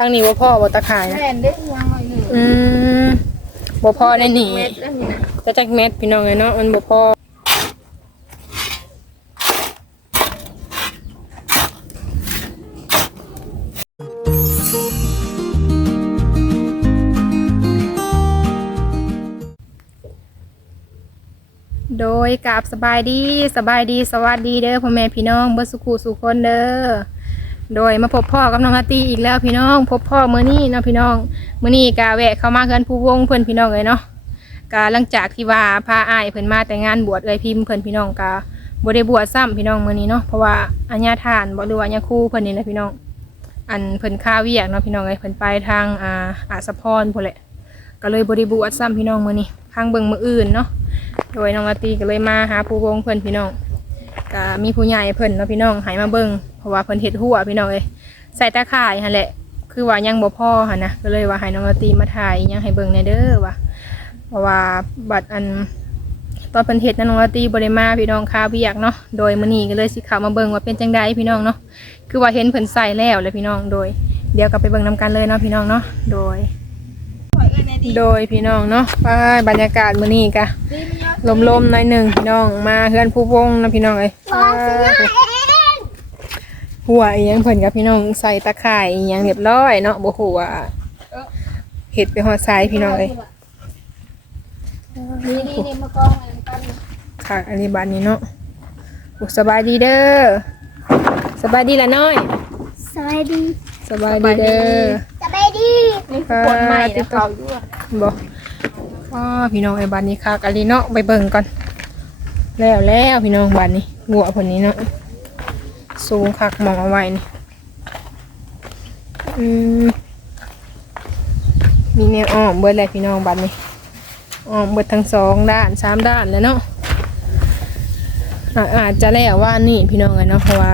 ทางนี้บ่พ่อบ่ตะข่ายนะแม่นได้ยังหน่อยหนึ่งอืมบ่พ่อได้หนีเม็ดแล้วนี่นะแต่จักเม็ดพี่น้องเอ้ยเนาะมันบ่พ่อโดยกราบสบายดีสบายดีสวัสดีเด้อพ่อแม่พี่น้องเบิดสุขุสุคนเด้อ โดยมาพบพ่อกับน้องอาตีอีกแล้วพี่น้อง พบพ่อเมื้อนี้เนาะพี่น้องเมื้อนี้กาแวะเข้ามาเฮือนผู้วงเพิ่อนพี่น้องเลยเนาะกาหลังจากที่ว่าพาอ้ายเพิ่นมาแต่งานบวชเอ้ยพิมพ์เพิ่อนพี่น้องกาบ่ได้บวชซ้ำพี่น้องเมื้อนี้เนาะเพราะว่าอัญญาทานบ่หรือว่าอัญญาคู่เพิ่นนี่แหละพี่น้อง อันเพิ่นค่าเวียกเนาะพี่น้องเอ้ยเพิ่นไปทางอ่าอาสะพรพุ่นแหละก็เลยบ่ได้บวชซ้ำพี่น้องเมื้อนี้ทางเบิ่งมืออื่นเนาะโดยน้องอาตีก็เลยมาหาผู้วงเพิ่อนพี่น้อง ก็มีผู้ใหญ่เพิ่นเนาะพี่น้องให้มาเบิ่งเพราะว่าเพิ่นเฮ็ดหัวพี่น้องเอ้ยใส่ตาข่ายหั่นแหละ คือว่ายังบ่พอหั่นนะก็เลยว่าให้น้องอาตีมาถ่ายยังให้เบิ่งในเด้อว่าเพราะว่าบัดอันตอนเพิ่นเฮ็ดนะน้องตีบ่ได้มาพี่น้องคาเวียกเนาะโดยมื้อนี้ก็เลยสิเข้ามาเบิ่งว่าเป็นจังไดพี่น้องเนาะคือว่าเห็นเพิ่นใส่แล้วเลยพี่น้องโดย เดี๋ยวก็ไปเบิ่งนํกันเลยเนาะพี่น้องเนาะโดย โดยพี่น้องเนาะไปบรรยากาศมื้อนี้กะดีมัน ลมๆหน่อยหนึงพี่น้องมาเฮือนผู้วงนะพี่น้องเอ้ยไปหัวอีหยังเพิ่นกับพี่น้องใส่ตะข่ายอีหยังเรียบร้อยเนาะบ่ฮู้ว่าเฮ็ดไปฮอดไซพี่น้องเอ้ยดีดีนี่มากองอะไรกันค่ะอันนี้บานนี้เนาะโอ้สบายดีเด้อสบายดีละน้อยสวัสดี สบายดีเด้อสบายดีนี่คือคนใหม่นะเขาอยู่อะบ่ อ้อพี่น้องไอ้บานนี้คักอันนี้เนาะไปเบิ่งก่อน แล้วแล้วพี่น้องบานนี้หัวเพิ่นนี้เนาะสูงคักมองเอาไว้นี่อืมมีแนวอ้อมเบิดแล้วพี่น้องบานนี้อ้อกเบิดทั้งสองด้านสามด้านแล้วเนาะอาอาจจะแล้วว่านี่พี่น้องเลยเนาะเพราะว่า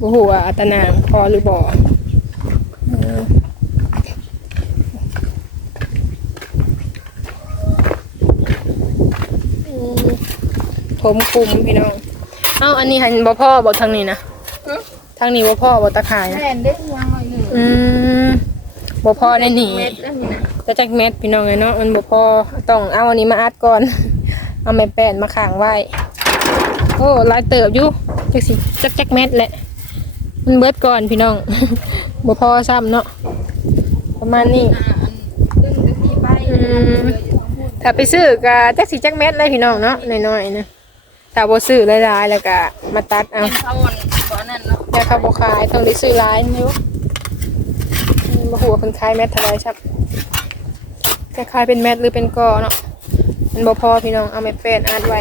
บ่ฮู้ว่าอัตนางพอหรือบ่เอออืม ผมคุมพี่น้อง เอ้า อันนี้หันบ่พ่อบ่ทางนี้นะทางนี้บ่พ่อบ่ตะข่ายนะแม่นได้ยังหน่อยหนึ่งอืมบ่พ่อได้หนีเม็ดแล้วนี่นะแต่จักเม็ดพี่น้องเลยเนาะมันบ่พอต้องเอาอันนี้มาอัดก่อน เอาไม้แป้นมาขังไว้ โอ้หลายเติบอยู่จักสิจักจักเม็ดแหละ มันเบิดก่อนพี่น้อง บ่พอซ้ำเนาะประมาณนี้ อ่าอันตึ้งตะกี้ไปอืมถ้าไปซื้อก็จักสิจักเม็ดเลยพี่น้องเนาะน้อยๆนะ ถ้าบ่ซื้อหลายๆแล้วก็มาตัดเอาเป็นเขาอ่อนบ่นั่นเนาะแต่เขาบ่ขายต้องได้ซื้อหลายนิ้วอืมบ่ฮู้ว่าเพิ่นขายเม็ดเท่าไหร่ครับจะขายเป็นเม็ดหรือเป็นกอเนาะมันบ่พอพี่น้องเอาไม้แป้นอัดไว้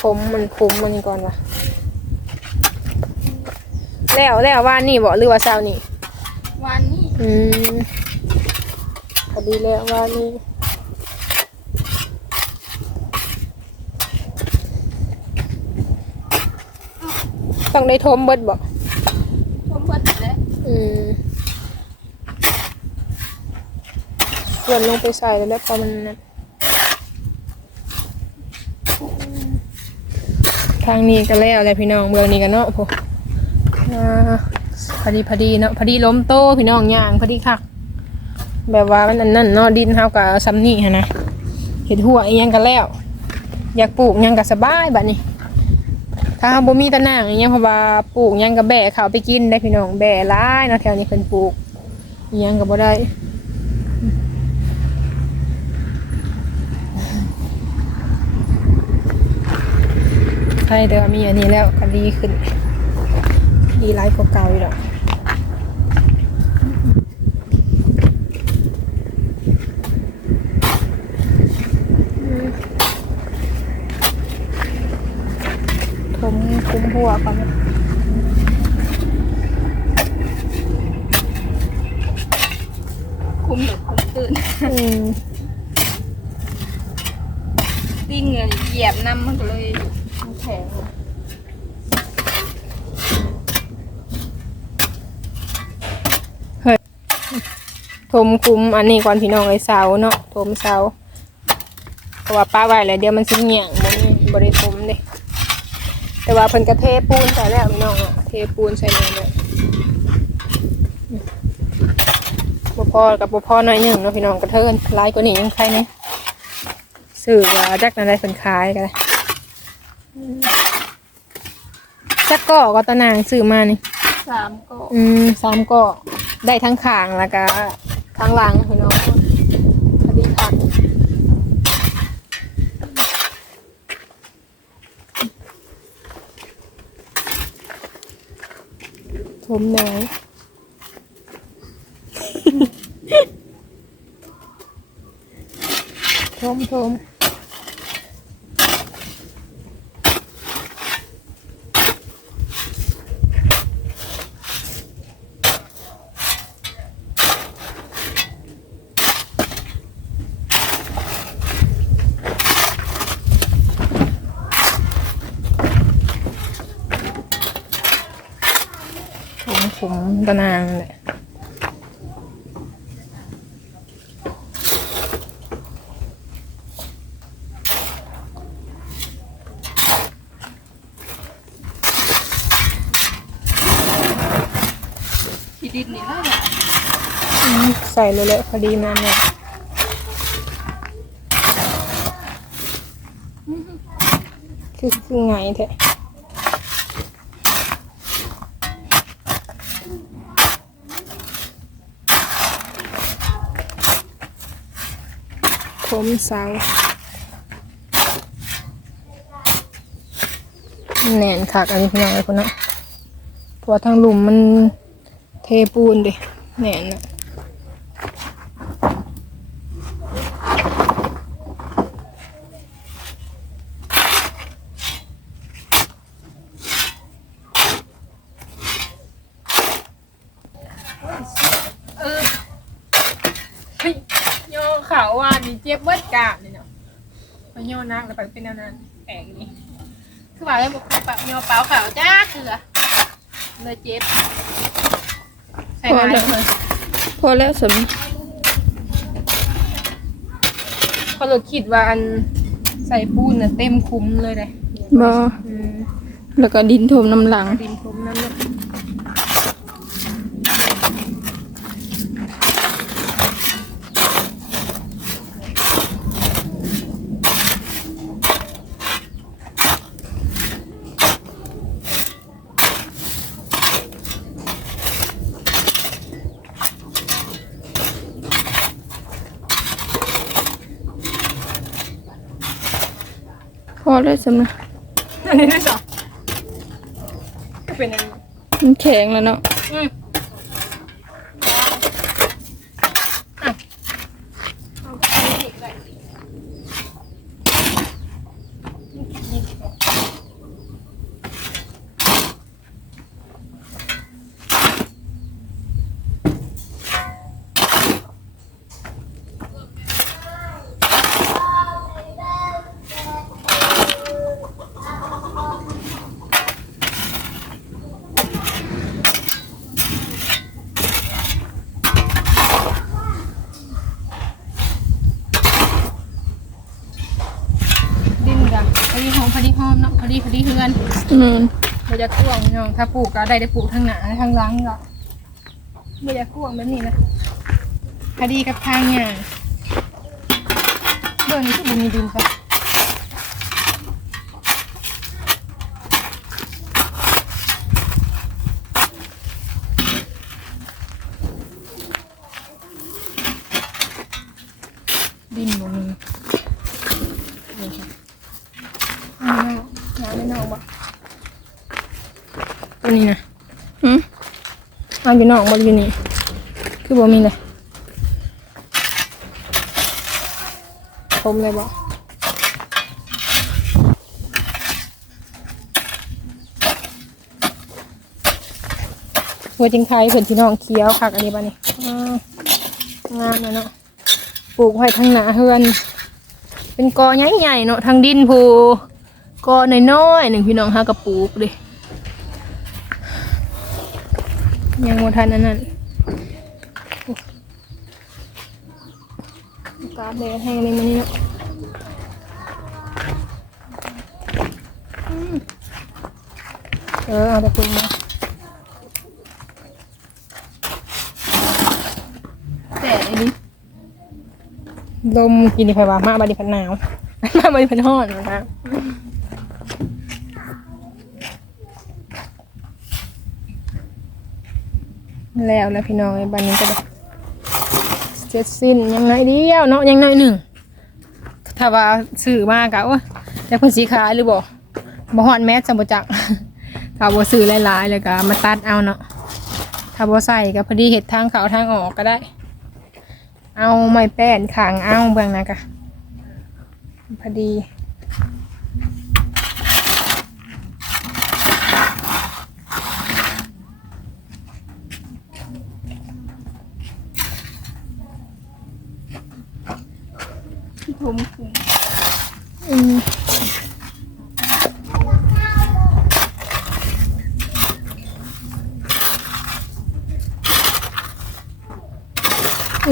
ผมมันคุมมันนี่ก่อนวะแล้วแล้วว่านี่บ่หรือว่าเช้านี่วันนี้อืมพอดีแล้วว่านี่ ต้องได้ทมเบิดบ่ผมเพิ่นแล้วอืมหล่นลงไปใส่แล้วแล้วพอมันนั้นทางนี้ก็แล้วอะไรพี่น้องเมืองนี้กันเนาะพออ่าพอดีพอดีเนาะพอดีล้มโตพี่น้องย่างพอดีคักแบบว่ามันอันนั่นเนาะดินเฮากับซัมนี่ฮะนะเห็ดหัวอีหยังกันแล้ว อยากปลูกหยังก็สบายบัดนี้ ถ้าเฮาบ่มีตะนางอีหยังเพราะว่าปลูกหยังกับแบะเขาไปกินได้พี่น้องแบะหลายเนาะแถวนี้เพิ่นปลูกหยังกับบ่ได้ใช่เด้อมีอันนี้แล้วก็ดีขึ้น ดีไลายกว่าเก่าอยู่ดอกผมคุม หัวก่อนนะคุ้มแบบคุ้มตื่นอืมติ้งเลยเหยียบน้ำมันก็เลยแข็งทมคุมอันนี้ก่อนพี่น้องไอ้เสาเนาะทมเสาเพราะว่าป้าไว้แล้วเดี๋ยวมันสิเหงี่ยงบ่มีบ่ได้ทมเด้ แต่ว่าเพิ่นก็เทปูนใส่แล้วพี่น้องอะเทปูนใส่แล้วเนี่ยพ่อกับบ่พ่อหน่อยหนึ่งเนาะพี่น้องกระเทินหลายกว่านี้ยังใครเนี่ยสื่อว่าจักนั่นได้เพิ่นขายกันเลยอืมจักก่อก็ตะนางซื้อมานี่สามก็อืมสามก่อได้ทั้งขางแล้วก็ทั้งหลังพี่น้องพอดีคัก ผมหน่อยทมทมผมผม ตะนางแหละขีดินนี่น่าจะอืมใส่เลยแหละพอดีมันเนี่ยคือคือไงแท้ มเสาแน่นคักอันนี้พี่น้องไอ้คนน่ะเพราะทางหลุมมันเทปูนดิแน่นอะ เออเฮ้ยโย เขาว่านี่เจ็บเบิดกาบเลยเนาะพอโยนักแล้วไปเป็นแนวนั้นแปลกนี่คือว่าเลยบอกปะโยเปล่าขาวจ้าเกลือเลยเจ็บใส่มาเลยพอแล้วสมพอเราคิดว่าอันใส่ปูนน่ะเต็มคุ้มเลยเลยบ่อืมแล้วก็ดินถมน้ำหลังดินคุ้มนั่นเลย อแล้วสำนะอันนี้ได้สองก็เป็นอันนี้มันแข็งแล้วเนาะอืมอะเอาไปอีกเลย ดินกะพอดีหอมพอดีหอมเนาะพอ ดีพอดีเฮือนอืมเราจะพ่วงพี่น้องถ้าปลูกก็ได้ได้ปลูกทางหนาทางหลังก็ไม่อยากพ่วงแบบนี้นะพอดีกับทางเนี่ยเบื้องนี้ก็บุมีดินค่ะดินบุมีนี่ค่ะเอาไม่นอกหาไม่นอกบ่ ตัว นี้นะอืมเอาอยู่นอกบนอยู่นี่ คือบ่มีเลยผมเลยบ่หัวจิงไคเพิ่นที่น้องเคี้ยวคักอันนี้บ้านี่อ้งามเลยเนาะ ปลูกไว้ทางหนาเฮือน เป็นกอใหญ่ๆเนาะทางดินผูกอน้อยๆหนึ่งพี่น้องหากระปลูกดิ ยังวันทันอันนั้นกาดเลยให้อะไรมานี่เนาะอืมเออเอาไปปรุงมาแสบดอันนี้ลมกินดีไผว่ามาบัดนี้พันหนาวมาบัดนี้พันร้อนนะ ครับแล้วนะพี่น้องไอ้บัดนี้ก็ได้เสร็จสิ้นยังไงเดียวเนาะยังน้อยหนึ่งถ้าว่าซื้อมากะว่าจะเพิ่นสีขายหรือบ่บ่ฮอดแมสจังบ่จักถ้าบ่ซื้อหลายๆเลยก็มาตัดเอาเนาะถ้าบ่ใส่ก็พอดีเฮ็ดทางเขาทางออกก็ได้ เอาไม้แป้นขางเอาเบื้องหนะกะพอดี ผมคุมอืม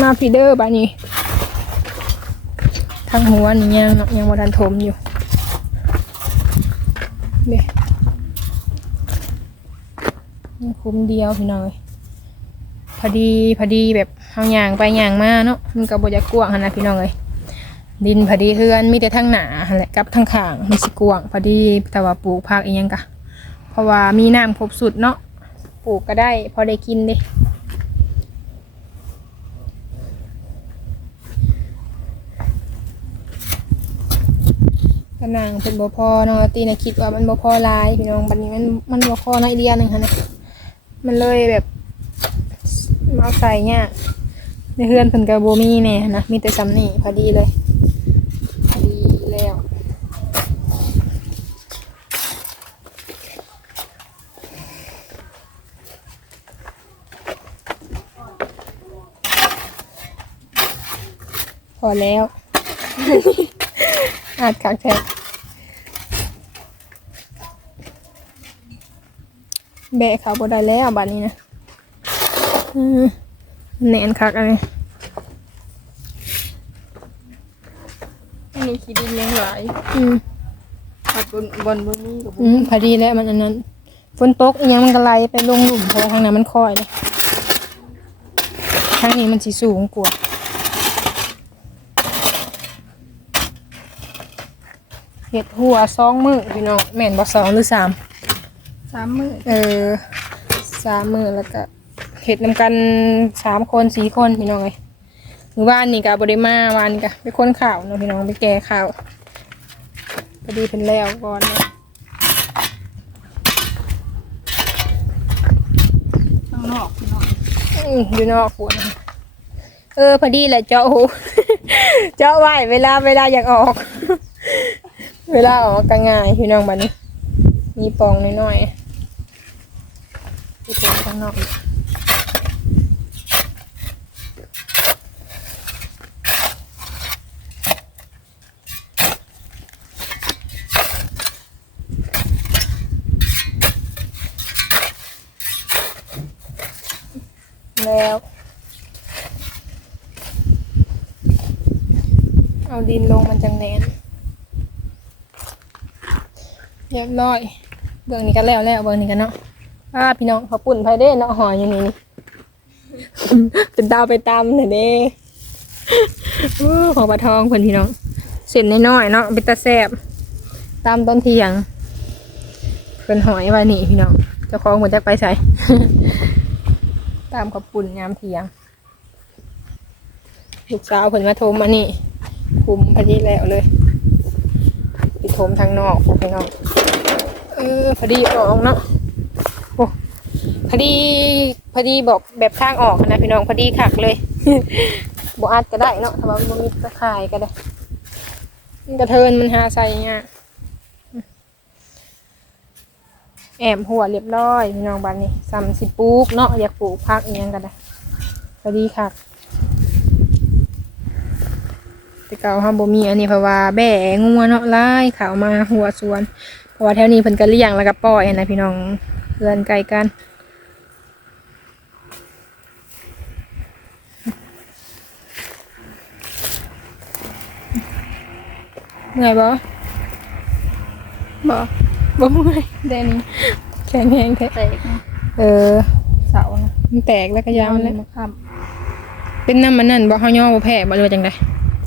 มาพีเดอร์บานี้ทางหัวนี่ยังเนาะยังบ่ทันถมอยู่เด้ยังคุมเดียวพี่น้อยพอดีพอดีแบบเฮาย่างไปย่างมาเนาะมันก็บ่อยากกว้างหันนะพี่น้องเอ้ย ดินพอดีเฮือนมีแต่ทั้งหนาแหละกับทั้งข้างมีสิกวางพอดีแต่ว่าปลูกผักอีหยังกะ เพราะว่ามีน้ำครบสุดเนาะปลูกก็ได้ พอได้กินเด้กำลังเป็นบ่พอเนาะตีนะคิดว่ามันบ่พอลายพี่น้องบัดนี้มันมันบ่พอน้อยเดียวหนึ่งค่ะนะมันเลยแบบมาใส่เนี่ยในเฮือนเพิ่นก็บ่มีแน่นะมีแต่ซ้ำนี่พอดีเลย ดีแล้ว พ อแล้ว อาจคักแท้แบะเขาบ่ได้แล้วบัดนี้นะอืมแหนนคักอะไรอันนี้ขี้ดินยังหลายอืมผัดบนบนบนนี้กับอืมพอดีแล้วมันอันนั้น ฝนตกอีหยังมันก็ไหลไปลงหลุมเพราะว่าทางนั้นมันคอยเลยทางนี้มันสิสูงกว่า เห็ดหัวสองมือพี่น้องแม่นบ่สองหรือสามสามมื้อเออสามมือแล้วก็เห็ดนำกันสามคนสี่คนพี่น้องเลยหมู่บ้านนี่กับบริมาวานนี่กะไปค้นข่าวเนาะพี่น้องไปแก่ข่าวพอดีเป็นแล้วก่อนเนาะข้างนอกพี่น้องอืมอยู่นอกหัวนะเออพอดีแหละเจาะหู เจาะไว้เวลาเวลาอยากออก เวลาออกก็ง่ายพี่น้องบัดนี้ มีปองน้อยๆไปเจอข้างนอกอีกแล้วเอาดินลงมันจังแนน เรียบร้อย เบื้องนี้ก็แล้วแล้วเบื้องนี้กันเนาะอ่าพี่น้องเขาปุ่นไผเด้เนาะหอยอยู่นี่นี่เป็นดาวไปตามหน่อยเด้อของปลาทองคนพี่น้องเส้นน้อยๆเนาะเป็นตาแซบตามต้นเทียงเป็นหอยไว้นี่พี่น้องเจ้าของเหมือนจะไปใส่ตามขอบปุ่นยามเทียงลูกสาวเพิ่นมาโทรมานี่คุมพอดีแล้วเลยไปโทมทางนอกพวกพี่น้อง ออพอดีออกเนาะโอ้พอดีพอดีบอกแบบทางออกนะพี่น้องพอดีขักเลยบอัดก็ได้เนาะถ้าว่าบ่มีตะข่ายก็ได้มันกระเทินมันหาใส่เงี้ยแอมหัวเรียบร้อยพี่น้องบ้านนี้ซ้ำสิปลูกเนาะอยากปลูกพักอีกยังก็ได้พอดีคัก แต่เก่าห้ามบ่มีอันนี้เพราะว่าแบ่งัวเนาะไล่เขามาหัวสวน เพราะว่าแถวนี้เพิ่นก็เลี้ยงแล้วก็ปล่อยนะพี่น้องเพื่อนไกลกันเมื่อยบ่บ่บ่เมื่อยแต่นี่แข็งแรงแท้แตกนะเออเสานะมันแตกแล้วก็ยาวเลแล้ยวมาค้เป็นน้ำมันนั่นบ่เฮาย่อบ่แพ้บ่เลยว่าจังได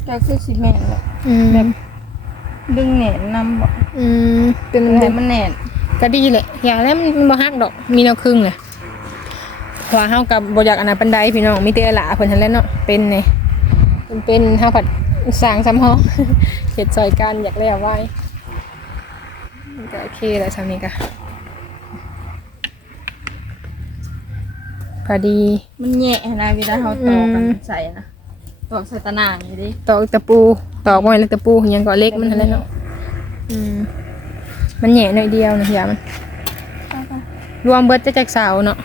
ก็คือสิแม่นแหละอืมแบบดึงแหนนนำบ่อืมเป็นดึงมันให้มันแหนนก็ดีแหละ อย่าแล้วมันบ่ฮักดอก มีแนวครึ่งแหละเพราะว่าเฮากับบ่อยากอนาปานใดพี่น้องมีแต่หลาเพิ่นหั่นแหละเนาะเป็นไงเพิ่นเป็นเฮาผัดสร้างซ้ำฮ้องเฮ็ดซอยกันอยากแล้วไว้มันก็โอเคแหละซำนี้ก็พอดี มันแหะนะเวลาเฮาตอกกันอืมใส่นะ ตอกใส่ตะนางอยู่ดิตอกตะปูตอกบ่ให้เล็กตะปูอิหยังก็เล็กมันหั่นแหละเนาะอืมมันแหน่หน่อยเดียวนะอย่ามัน รวมเบิดจะจากเสาเนาะ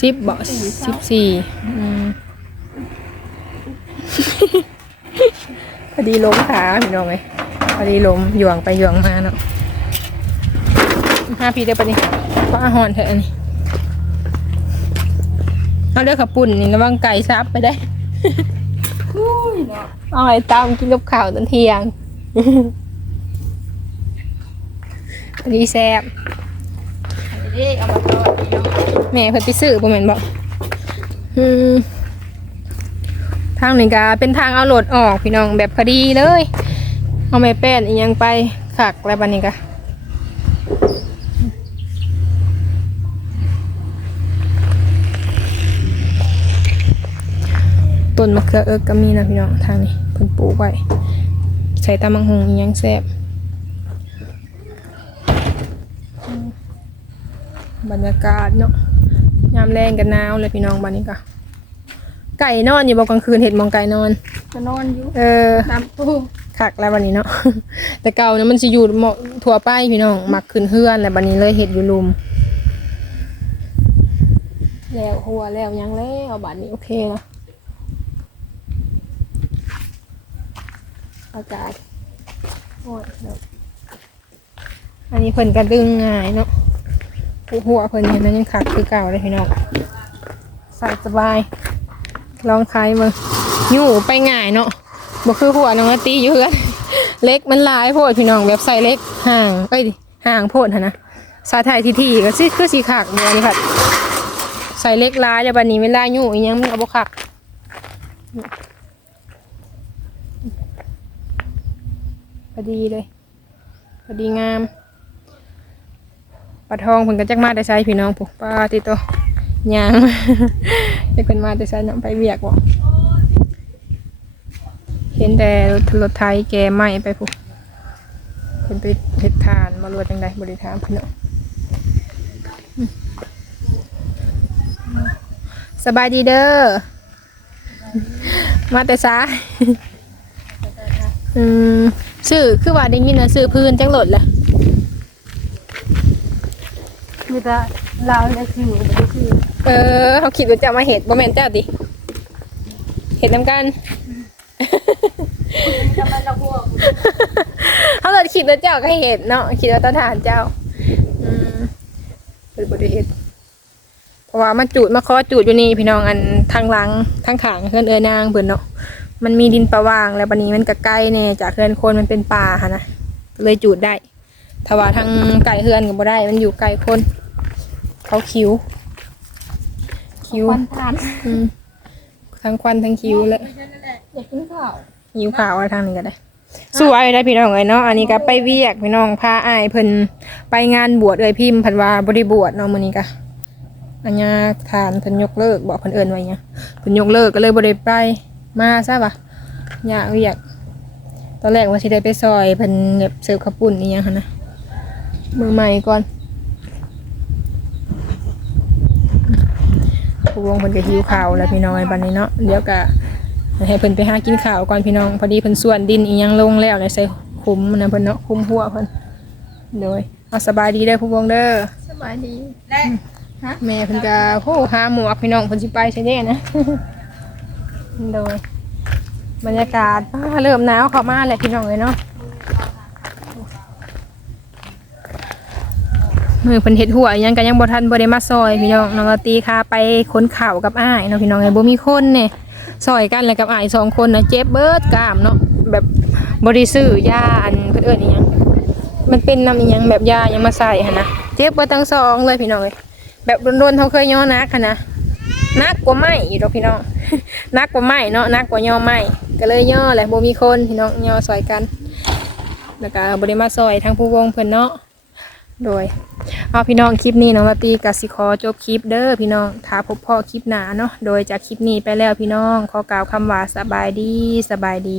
สิบบ่สิบสี่อืม พอดีล้มขาพี่น้องไหมพอดีล้มหยวงไปหยวงมาเนาะห้าปีได้ปะนี่ก็อาหอนเถอะอันนี้เอาเลือกขับปุ่นนี่ระวังไก่ซับไปได้ เอาไอ้ตามกินกับข้าวตอนเที่ยงพอดีแซ่บอันนี้เอามาทอดพี่น้องแม่เพิ่นไปซื้อบ่แม่นบ่อืมทางนี้ก็เป็นทางเอารถออกพี่น้องแบบพอดีเลย เอาไม้แป้นอีหยังไปขักแล้วบัดนี้ก็ ต้นมะเขือเอิกก็มีนะพี่น้องทางนี้เพิ่นปลูกไว้ใส่ตามังหงอีหยังแซ่บบรรยากาศเนาะยามแรงกันหนาวเลยพี่น้องบ้านนี้ก็ไก่นอนอยู่บ่กลางคืนเห็ดมองไก่นอนก็นอนอยู่เออน้ำปูคักแล้ววันนี้เนาะแต่เก่าเนี่ยมันจะอยู่เหมาะทั่วไปพี่น้องมักขึ้นเฮือนแล้วบัดนี้เลยเห็ดอยู่ลุมแล้วหัวแล้วยังแล้วบัดนี้โอเคแล้ว อากาศโอ้ยเนาะอันนี้เพิ่นกระดึงง่ายเนาะหัวเพิ่นเห็นนั้นยังคักคือเก่าเลยพี่น้องใส่สบาย ลองคลายมืออยู่ไปง่ายเนาะบ่คือหัวน้องตีอยู่เฮือนเล็กมันลายโพดพี่น้องแบบใส่เล็กห่างเอ้ยห่างโพดนนะสาไทยทีทีก็สิคือสีขากเมือนี่ค่ะใส่เล็กลายแล้วบัดนี้เวลาอยู่อีหยังมันก็บ่คัก อดีเลยพอดีงามปลาทองเพิ่นก็จักมาแต่ใช้พี่น้องปุ๊ปลาติโตยางจะเป็นมาแต่ใช้น้ำไปเวียกบ่เห็นแต่รถรถไทยแกไหมไปปุ๊เพิ่นไปเฮ็ดทานมารวดจังไดบ่ได้ถามพี่น้องสบายดีเด้อมาแต่ซ้ายอืม ซื้อคือว่าได้ยินว่าซื้อพื้นจังโหลดแหละคือจะเราจะคือบ่ได้คือเออเขาคิดว่าจะมาเห็ดบ่แม่นเจ้าดิเห็ดน้ำกันจะมันละหัวเขาเลยคิดว่าเจ้าก็เห็ดเนาะคิดว่าต้นทานเจ้า อืมเป็นบริเหตุเพราะว่ามาจูดมาเคอจูดอยู่นี่พี่น้องอันทางหลังทางขางเพื่อนเอยนางเพื่อนเนาะ มันมีดินประว่างแล้วบันนี้มันก็ใกล้เนี่ยจากเพื่อนคนมันเป็นป่าค่ะนะเลยจูดได้ถ้าว่าทางไก่เฮือนก็บ่ได้ มันอยู่ไกลคน เขาคิวคิวควันทานอืมทั้งควันทั้งคิวเลยอยากกินข้าวหิวข่าวอะไรทางนี้ก็ได้สวยได้พี่น้องเอ้ยเนาะอันนี้ก็ไปเวียกพี่น้องพาอ้ายเพิ่นไปงานบวชเอ้ยพิมพ์เพันว่าบริบวชเนาะมื้อนี้ก็อันยาทานเพิ่นยกเลิกบอกเพิ่นเอิ้นไว้หยังเพิ่นยกเลิกก็เลยบ่ได้ไป มาซะว่ะยากเวียกตอนแรกว่าสิได้ไปซอยเพิ่นแบบเสิร์ฟข้าวปุ้นอีหยังหั่นนะมือใหม่ก่อนผู้วงเพิ่นก็หิวข้าวแล้วพี่น้องไอ้บัดนี้เนาะเดี๋ยวก็ให้เพิ่นไปหากินข้าวก่อนพี่น้องพอดีเพิ่นส่วนดินอีหยังลงแล้วเลยใส่คุ้มนะเพิ่นเนาะคุ้มหัวเพิ่นโดยเอาสบายดีเด้อผู้วงเด้อสบายดีแม่เพิ่นก็โหหาหมวกพี่น้องเพิ่นสิไปใช่เด้นะ โดย บรรยากาศฟ้าเริ่มหนาวเข้ามาแล้วพี่น้องเอ้ยเนาะมือเพิ่นเฮ็ดหัวอิหยังก็ยังบ่ทันบ่ได้มาซอยพี่น้องน้องตีขาไปค้นข้าวกับอ้ายเนาะพี่น้องเอ้บ่มีคนเนี่ยซอยกันแล้วกับอ้ายสองคนน่ะเจ็บเบิดกล้ามเนาะแบบบ่ได้ซื้อยาอันเพิ่นเอิ้นอีหยังมันเป็นน้ำอีหยังแบบยายังมาใส่หั่นนะเจ็บเบิดทั้งสองเลยพี่น้องเอ้ยแบบโดนๆเขาเคยย่อนักหั่นนะ นักกว่าไหม่อีกดอกพี่น้องนักกว่าไม้เนาะนักกว่าย่อไม้ก็เลยย่อแหละบ่มีคนพี่น้องย่อซอยกัน แล้วก็บริมาซอยทั้งผู้วงเพิ่นเนาะโดยเอาพี่น้องคลิปนี้น้องลาตีกับสิขอจบคลิปเด้อพี่น้องถ้าพบพ่อคลิปหนาเนาะโดยจากคลิปนี้ไปแล้วพี่น้องขอกล่าวคำว่าสบายดีสบายดี